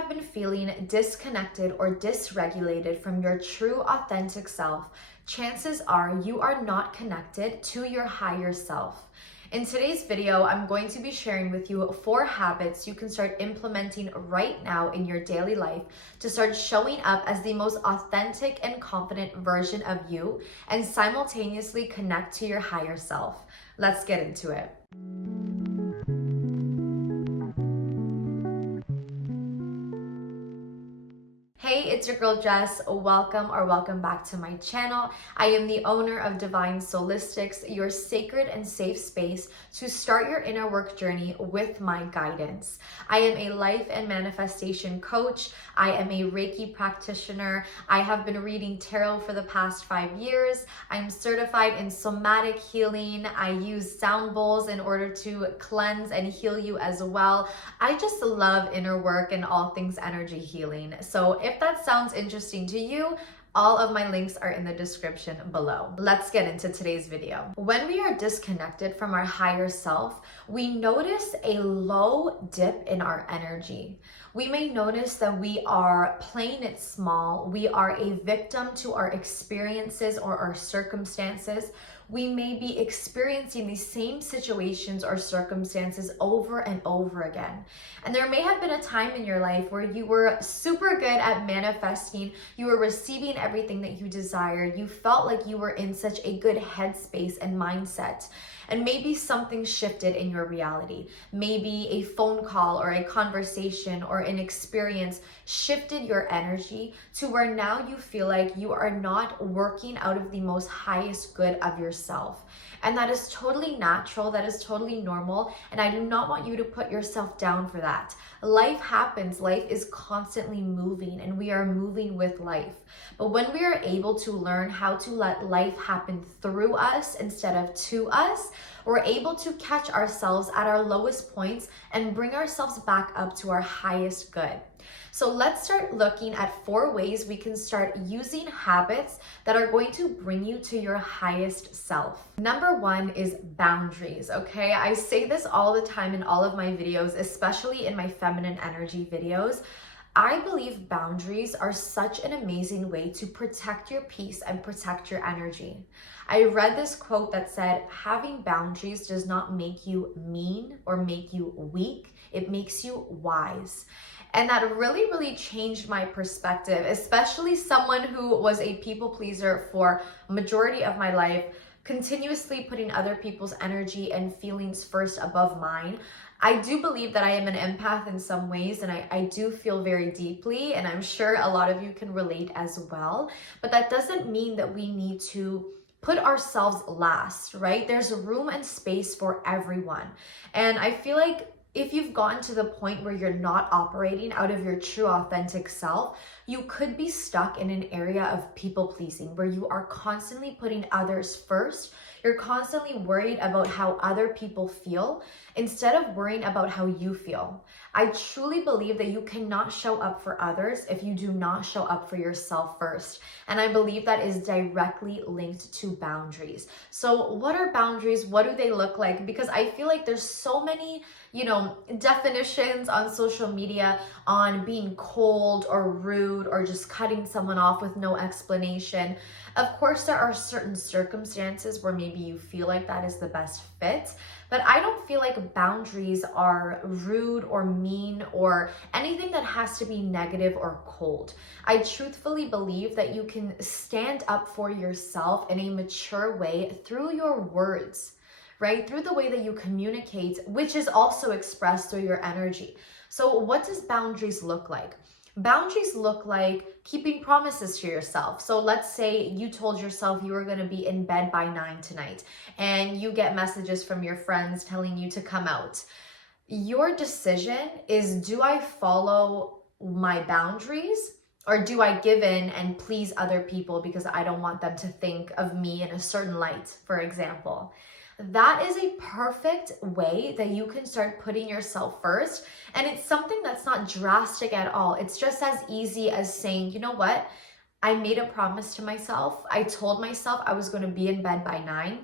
have been feeling disconnected or dysregulated from your true authentic self, chances are you are not connected to your higher self. In today's video, I'm going to be sharing with you 4 habits you can start implementing right now in your daily life to start showing up as the most authentic and confident version of you and simultaneously connect to your higher self. Let's get into it. Hey, it's your girl Jess. Welcome back to my channel. I am the owner of Divine Soulistics, your sacred and safe space to start your inner work journey with my guidance. I am a life and manifestation coach. I am a Reiki practitioner. I have been reading tarot for the past 5 years. I'm certified in somatic healing. I use sound bowls in order to cleanse and heal you as well. I just love inner work and all things energy healing. So if that sounds interesting to you, all of my links are in the description below. Let's get into today's video. When we are disconnected from our higher self, we notice a low dip in our energy. We may notice that we are playing it small. We are a victim to our experiences or our circumstances. We may be experiencing the same situations or circumstances over and over again. And there may have been a time in your life where you were super good at manifesting, you were receiving everything that you desired, you felt like you were in such a good headspace and mindset. And maybe something shifted in your reality. Maybe a phone call or a conversation or an experience shifted your energy to where now you feel like you are not working out of the most highest good of yourself. And that is totally natural, that is totally normal, and I do not want you to put yourself down for that. Life happens, life is constantly moving, and we are moving with life. But when we are able to learn how to let life happen through us instead of to us, we're able to catch ourselves at our lowest points and bring ourselves back up to our highest good. So let's start looking at 4 ways we can start using habits that are going to bring you to your highest self. Number 1 is boundaries, okay? I say this all the time in all of my videos, especially in my feminine energy videos. I believe boundaries are such an amazing way to protect your peace and protect your energy. I read this quote that said, having boundaries does not make you mean or make you weak, it makes you wise. And that really changed my perspective, especially someone who was a people pleaser for a majority of my life, continuously putting other people's energy and feelings first above mine. I do believe that I am an empath in some ways, and I do feel very deeply, and I'm sure a lot of you can relate as well. But that doesn't mean that we need to put ourselves last, right? There's room and space for everyone. And I feel like if you've gotten to the point where you're not operating out of your true authentic self, you could be stuck in an area of people pleasing where you are constantly putting others first. You're constantly worried about how other people feel instead of worrying about how you feel. I truly believe that you cannot show up for others if you do not show up for yourself first. And I believe that is directly linked to boundaries. So what are boundaries? What do they look like? Because I feel like there's so many, definitions on social media on being cold or rude or just cutting someone off with no explanation. Of course, there are certain circumstances where maybe you feel like that is the best fit, but I don't feel like boundaries are rude or mean or anything that has to be negative or cold. I truthfully believe that you can stand up for yourself in a mature way through your words, right? Through the way that you communicate, which is also expressed through your energy. So what does boundaries look like? Boundaries look like keeping promises to yourself. So let's say you told yourself you were going to be in bed by 9 tonight, and you get messages from your friends telling you to come out. Your decision is, do I follow my boundaries, or do I give in and please other people because I don't want them to think of me in a certain light, for example? That is a perfect way that you can start putting yourself first. And it's something that's not drastic at all. It's just as easy as saying, you know what? I made a promise to myself. I told myself I was going to be in bed by 9.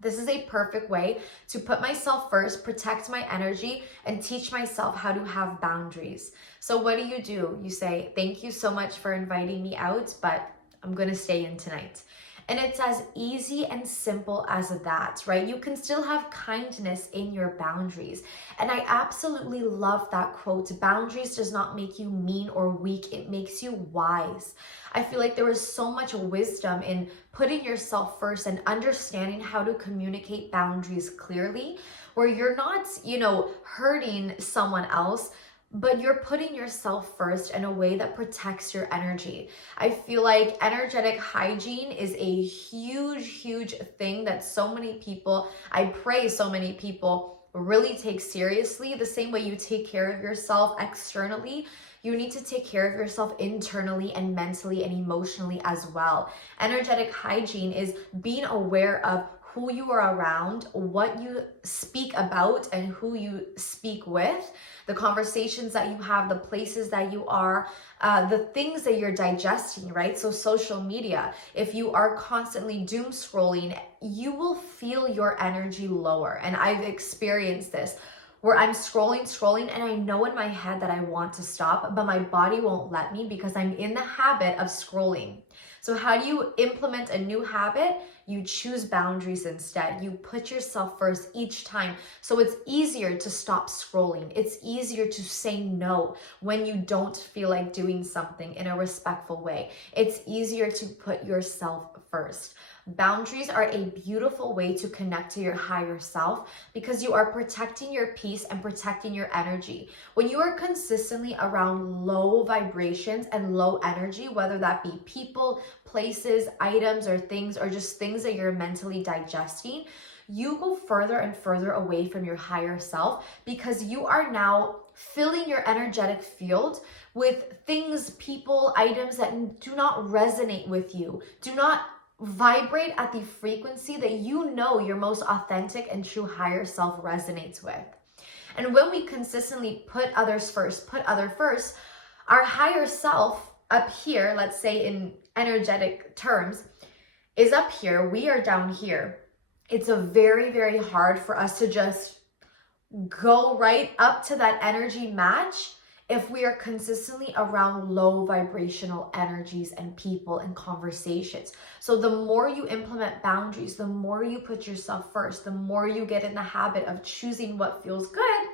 This is a perfect way to put myself first, protect my energy, and teach myself how to have boundaries. So what do? You say, thank you so much for inviting me out, but I'm gonna stay in tonight. And it's as easy and simple as that, right? You can still have kindness in your boundaries. And I absolutely love that quote. Boundaries does not make you mean or weak. It makes you wise. I feel like there is so much wisdom in putting yourself first and understanding how to communicate boundaries clearly, where you're not, hurting someone else, but you're putting yourself first in a way that protects your energy. I feel like energetic hygiene is a huge thing that so many people, I pray so many people really take seriously. The same way you take care of yourself externally, you need to take care of yourself internally and mentally and emotionally as well. Energetic hygiene is being aware of who you are around, what you speak about and who you speak with, the conversations that you have, the places that you are, the things that you're digesting, right? So social media, if you are constantly doom scrolling, you will feel your energy lower. And I've experienced this where I'm scrolling, and I know in my head that I want to stop, but my body won't let me because I'm in the habit of scrolling. So how do you implement a new habit? You choose boundaries instead. You put yourself first each time. So it's easier to stop scrolling. It's easier to say no when you don't feel like doing something in a respectful way. It's easier to put yourself first. Boundaries are a beautiful way to connect to your higher self because you are protecting your peace and protecting your energy. When you are consistently around low vibrations and low energy, whether that be people, places, items, or things, or just things that you're mentally digesting, you go further and further away from your higher self because you are now filling your energetic field with things, people, items that do not resonate with you, do not vibrate at the frequency that you know your most authentic and true higher self resonates with. And when we consistently put others first, our higher self up here, let's say in energetic terms, is up here, we are down here. It's a very hard for us to just go right up to that energy match if we are consistently around low vibrational energies and people and conversations. So the more you implement boundaries, the more you put yourself first, the more you get in the habit of choosing what feels good,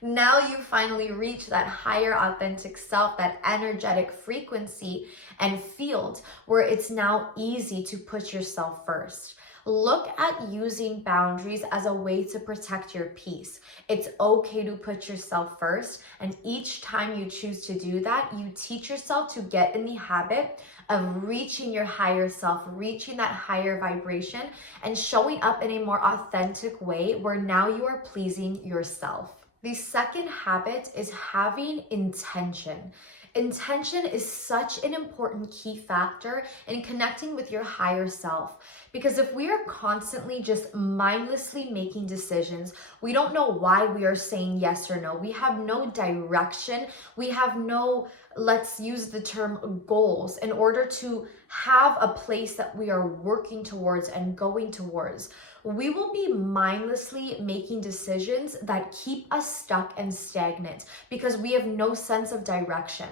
now you finally reach that higher authentic self, that energetic frequency and field where it's now easy to put yourself first. Look at using boundaries as a way to protect your peace. It's okay to put yourself first, and each time you choose to do that, you teach yourself to get in the habit of reaching your higher self, reaching that higher vibration, and showing up in a more authentic way where now you are pleasing yourself. The second habit is having intention. Intention is such an important key factor in connecting with your higher self. Because if we are constantly just mindlessly making decisions, we don't know why we are saying yes or no. We have no direction. We have no, let's use the term, goals in order to have a place that we are working towards and going towards. We will be mindlessly making decisions that keep us stuck and stagnant because we have no sense of direction.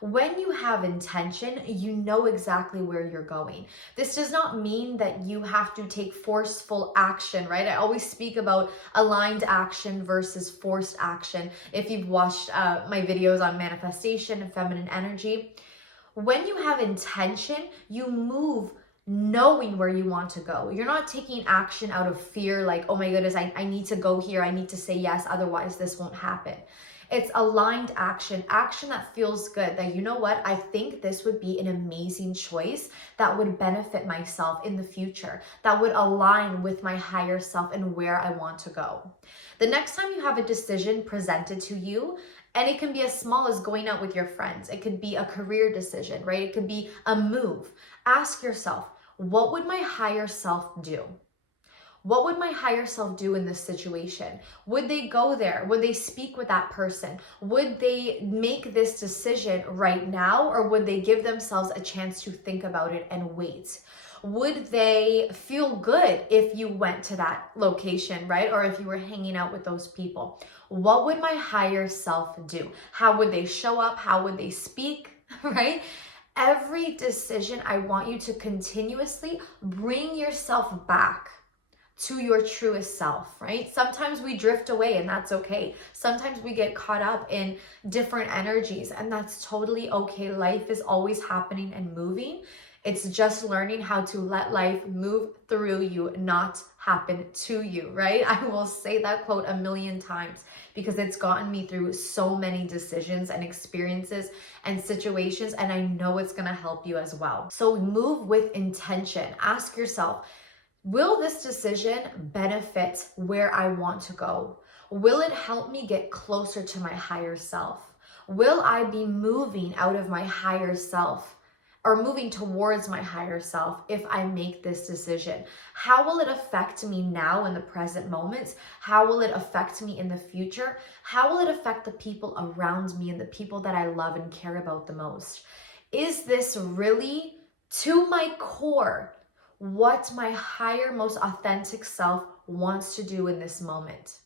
When you have intention, you know exactly where you're going. This does not mean that you have to take forceful action, right? I always speak about aligned action versus forced action. If you've watched my videos on manifestation and feminine energy, when you have intention, you move knowing where you want to go. You're not taking action out of fear, like, oh my goodness, I need to go here, I need to say yes, otherwise this won't happen. It's aligned action that feels good, that, you know what, I think this would be an amazing choice that would benefit myself in the future, that would align with my higher self and where I want to go. The next time you have a decision presented to you, and it can be as small as going out with your friends, it could be a career decision, right? It could be a move. Ask yourself, what would my higher self do? What would my higher self do in this situation? Would they go there? Would they speak with that person? Would they make this decision right now, or would they give themselves a chance to think about it and wait? Would they feel good if you went to that location, right? Or if you were hanging out with those people? What would my higher self do? How would they show up? How would they speak, right? Every decision, I want you to continuously bring yourself back to your truest self, right? Sometimes we drift away and that's okay. Sometimes we get caught up in different energies and that's totally okay. Life is always happening and moving. It's just learning how to let life move through you, not happen to you, right? I will say that quote a million times because it's gotten me through so many decisions and experiences and situations, and I know it's gonna help you as well. So move with intention. Ask yourself, will this decision benefit where I want to go? Will it help me get closer to my higher self? Will I be moving out of my higher self or moving towards my higher self if I make this decision? How will it affect me now in the present moments? How will it affect me in the future? How will it affect the people around me and the people that I love and care about the most? Is this really to my core what my higher, most authentic self wants to do in this moment?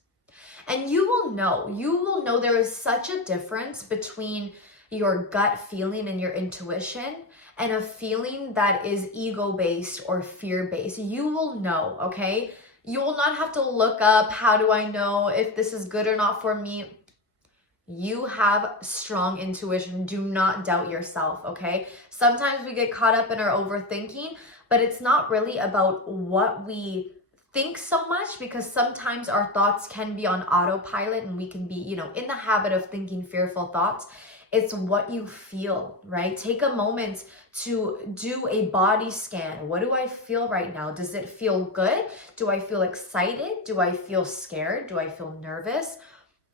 And you will know there is such a difference between your gut feeling and your intuition and a feeling that is ego-based or fear-based. You will know, okay? You will not have to look up, how do I know if this is good or not for me? You have strong intuition. Do not doubt yourself, okay? Sometimes we get caught up in our overthinking, but it's not really about what we think so much, because sometimes our thoughts can be on autopilot and we can be, in the habit of thinking fearful thoughts. It's what you feel, right? Take a moment to do a body scan. What do I feel right now? Does it feel good? Do I feel excited? Do I feel scared? Do I feel nervous?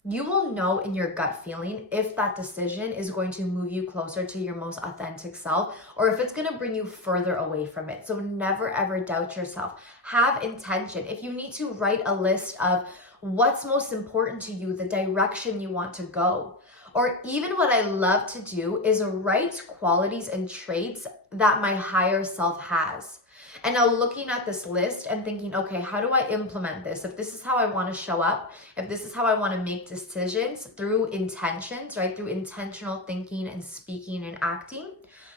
You will know in your gut feeling if that decision is going to move you closer to your most authentic self or if it's going to bring you further away from it. So never ever doubt yourself. Have intention. If you need to write a list of what's most important to you, the direction you want to go, or even what I love to do is write qualities and traits that my higher self has. And now looking at this list and thinking, okay, how do I implement this? If this is how I want to show up, if this is how I want to make decisions through intentions, right? Through intentional thinking and speaking and acting,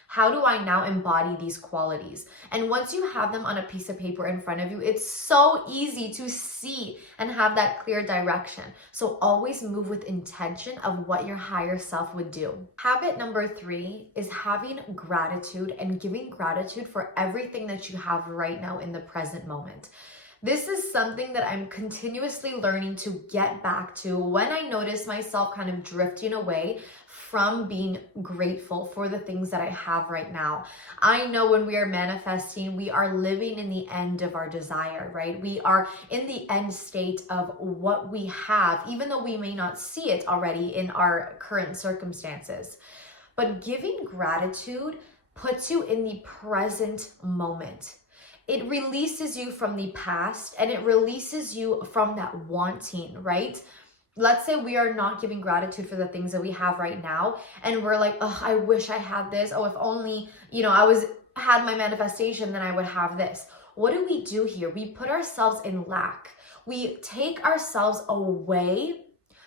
how do I now embody these qualities? And once you have them on a piece of paper in front of you, it's so easy to see and have that clear direction. So always move with intention of what your higher self would do. Habit number 3 is having gratitude and giving gratitude for everything that you have right now in the present moment. This is something that I'm continuously learning to get back to when I notice myself kind of drifting away from being grateful for the things that I have right now. I know when we are manifesting, we are living in the end of our desire, right? We are in the end state of what we have, even though we may not see it already in our current circumstances. But giving gratitude puts you in the present moment. It releases you from the past and it releases you from that wanting, right? Let's say we are not giving gratitude for the things that we have right now. And we're like, oh, I wish I had this. Oh, if only, I had my manifestation, then I would have this. What do we do here? We put ourselves in lack. We take ourselves away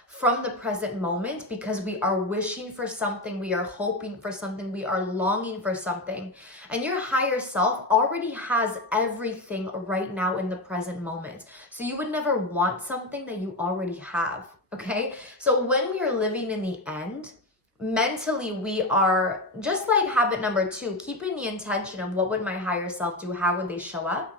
from the present moment because we are wishing for something, we are hoping for something, we are longing for something. And your higher self already has everything right now in the present moment. So you would never want something that you already have, okay? So when we are living in the end, mentally we are, just like habit number 2, keeping the intention of what would my higher self do, how would they show up?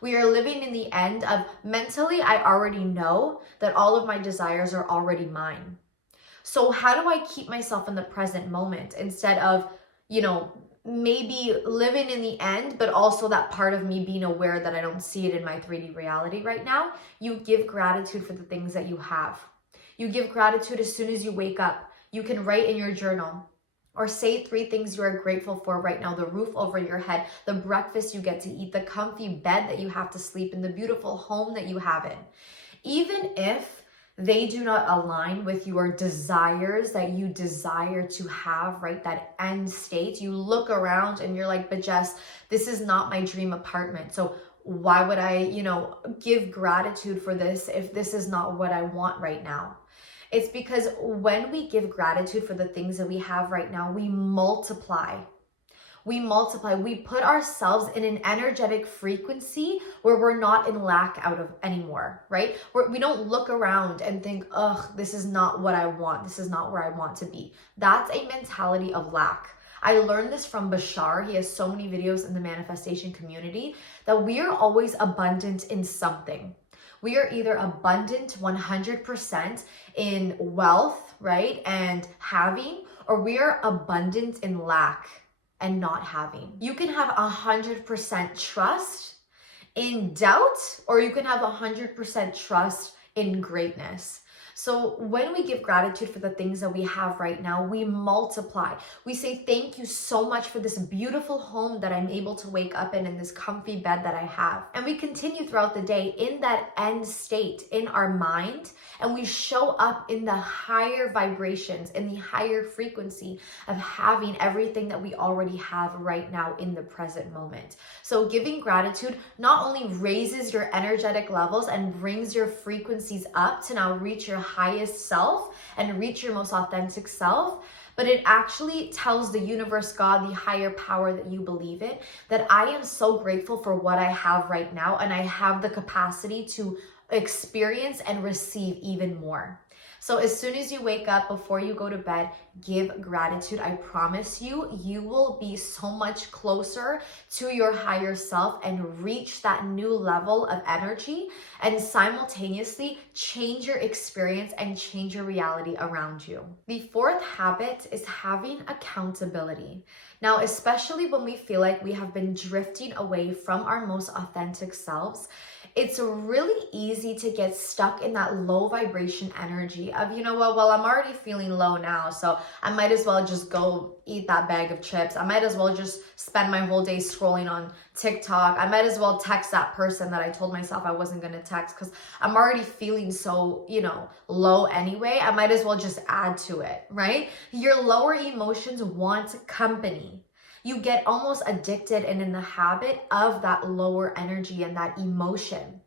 We are living in the end of mentally, I already know that all of my desires are already mine. So how do I keep myself in the present moment instead of, maybe living in the end, but also that part of me being aware that I don't see it in my 3D reality right now? You give gratitude for the things that you have. You give gratitude as soon as you wake up. You can write in your journal, or say 3 things you are grateful for right now: the roof over your head, the breakfast you get to eat, the comfy bed that you have to sleep in, the beautiful home that you have in. Even if they do not align with your desires that you desire to have, right? That end state. You look around and you're like, but Jess, this is not my dream apartment. So why would I, give gratitude for this if this is not what I want right now? It's because when we give gratitude for the things that we have right now, we multiply. We put ourselves in an energetic frequency where we're not in lack out of anymore, right? We don't look around and think, ugh, this is not what I want. This is not where I want to be. That's a mentality of lack. I learned this from Bashar. He has so many videos in the manifestation community that we are always abundant in something. We are either abundant 100% in wealth, right? And having, or we are abundant in lack and not having. You can have 100% trust in doubt, or you can have 100% trust in greatness. So when we give gratitude for the things that we have right now, we multiply. We say, thank you so much for this beautiful home that I'm able to wake up in this comfy bed that I have. And we continue throughout the day in that end state in our mind, and we show up in the higher vibrations, in the higher frequency of having everything that we already have right now in the present moment. So giving gratitude not only raises your energetic levels and brings your frequencies up to now reach your highest self and reach your most authentic self, but it actually tells the universe, God, the higher power that you believe in, that I am so grateful for what I have right now, and I have the capacity to experience and receive even more. So as soon as you wake up, before you go to bed, give gratitude. I promise you, you will be so much closer to your higher self and reach that new level of energy, and simultaneously change your experience and change your reality around you. The fourth habit is having accountability. Now, especially when we feel like we have been drifting away from our most authentic selves, it's really easy to get stuck in that low vibration energy of, you know what, well, I'm already feeling low now, so I might as well just go eat that bag of chips. I might as well just spend my whole day scrolling on TikTok. I might as well text that person that I told myself I wasn't going to text because I'm already feeling so, low anyway. I might as well just add to it, right? Your lower emotions want company. You get almost addicted and in the habit of that lower energy and that emotion.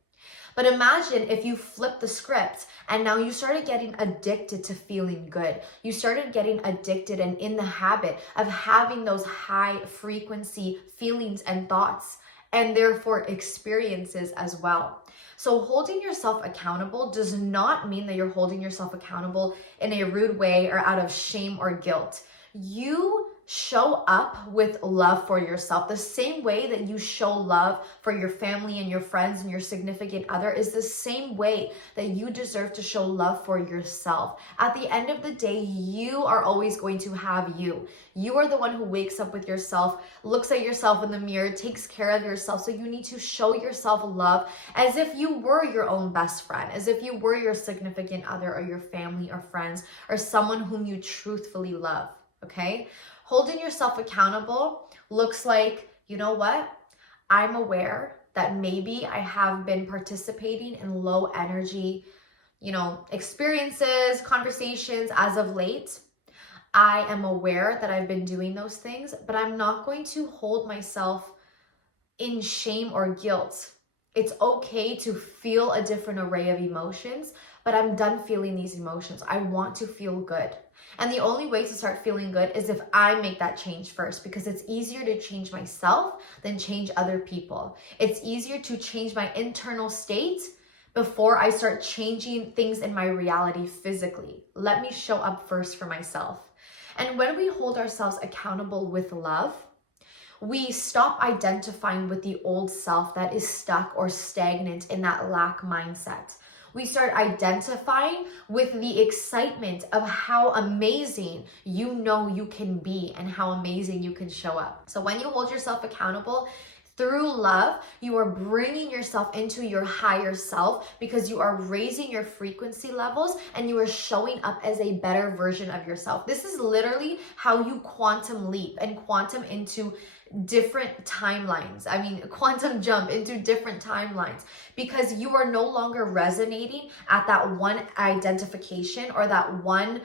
But imagine if you flip the script and now you started getting addicted to feeling good. You started getting addicted and in the habit of having those high frequency feelings and thoughts, and therefore experiences as well. So holding yourself accountable does not mean that you're holding yourself accountable in a rude way or out of shame or guilt. You show up with love for yourself. The same way that you show love for your family and your friends and your significant other is the same way that you deserve to show love for yourself. At the end of the day, you are always going to have you. You are the one who wakes up with yourself, looks at yourself in the mirror, takes care of yourself. So you need to show yourself love as if you were your own best friend, as if you were your significant other or your family or friends or someone whom you truthfully love, okay? Holding yourself accountable looks like, you know what? I'm aware that maybe I have been participating in low energy, experiences, conversations as of late. I am aware that I've been doing those things, but I'm not going to hold myself in shame or guilt. It's okay to feel a different array of emotions, but I'm done feeling these emotions. I want to feel good. And the only way to start feeling good is if I make that change first, because it's easier to change myself than change other people. It's easier to change my internal state before I start changing things in my reality physically. Let me show up first for myself. And when we hold ourselves accountable with love, we stop identifying with the old self that is stuck or stagnant in that lack mindset. We start identifying with the excitement of how amazing you can be and how amazing you can show up. So when you hold yourself accountable, Through love, you are bringing yourself into your higher self because you are raising your frequency levels and you are showing up as a better version of yourself. This is literally how you quantum leap and quantum into different timelines. I mean, quantum jump into different timelines because you are no longer resonating at that one identification or that one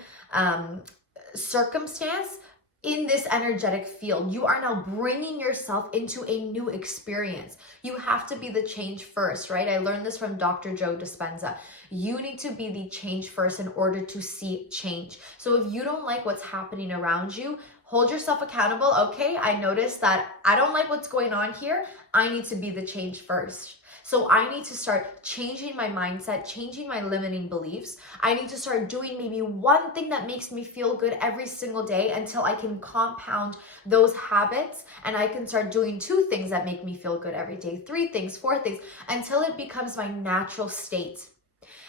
circumstance in this energetic field. You are now bringing yourself into a new experience. You have to be the change first, right? I learned this from Dr. Joe Dispenza. You need to be the change first in order to see change. So if you don't like what's happening around you, hold yourself accountable. Okay, I noticed that I don't like what's going on here. I need to be the change first. So I need to start changing my mindset, changing my limiting beliefs. I need to start doing maybe one thing that makes me feel good every single day until I can compound those habits, and I can start doing 2 things that make me feel good every day, 3 things, 4 things, until it becomes my natural state.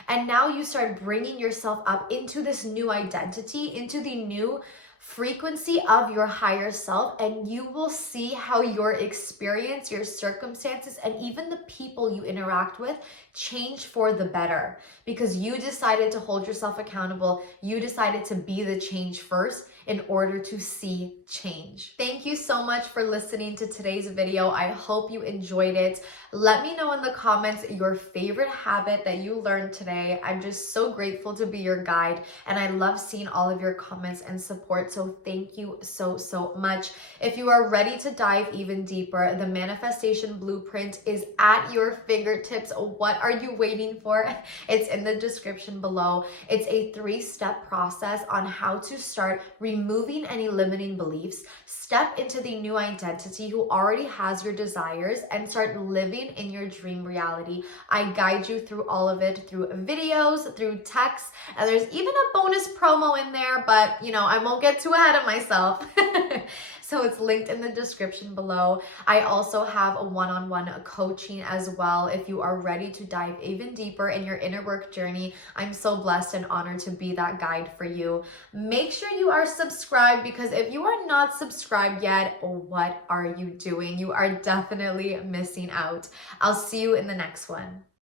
And now you start bringing yourself up into this new identity, into the new frequency of your higher self, and you will see how your experience, your circumstances, and even the people you interact with change for the better because you decided to hold yourself accountable. You decided to be the change first in order to see change. Thank you so much for listening to today's video. I hope you enjoyed it. Let me know in the comments your favorite habit that you learned today. I'm just so grateful to be your guide, and I love seeing all of your comments and support. So thank you so much. If you are ready to dive even deeper, the manifestation blueprint is at your fingertips. What are you waiting for? It's in the description below. It's a 3-step process on how to start removing any limiting beliefs, step into the new identity who already has your desires, and start living in your dream reality. I guide you through all of it through videos, through texts, and there's even a bonus promo in there, but you know, I won't get too ahead of myself. So it's linked in the description below. I also have a one-on-one coaching as well if you are ready to dive even deeper in your inner work journey. I'm so blessed and honored to be that guide for you. Make sure you are subscribed, because if you are not subscribed yet, what are you doing? You are definitely missing out. I'll see you in the next one.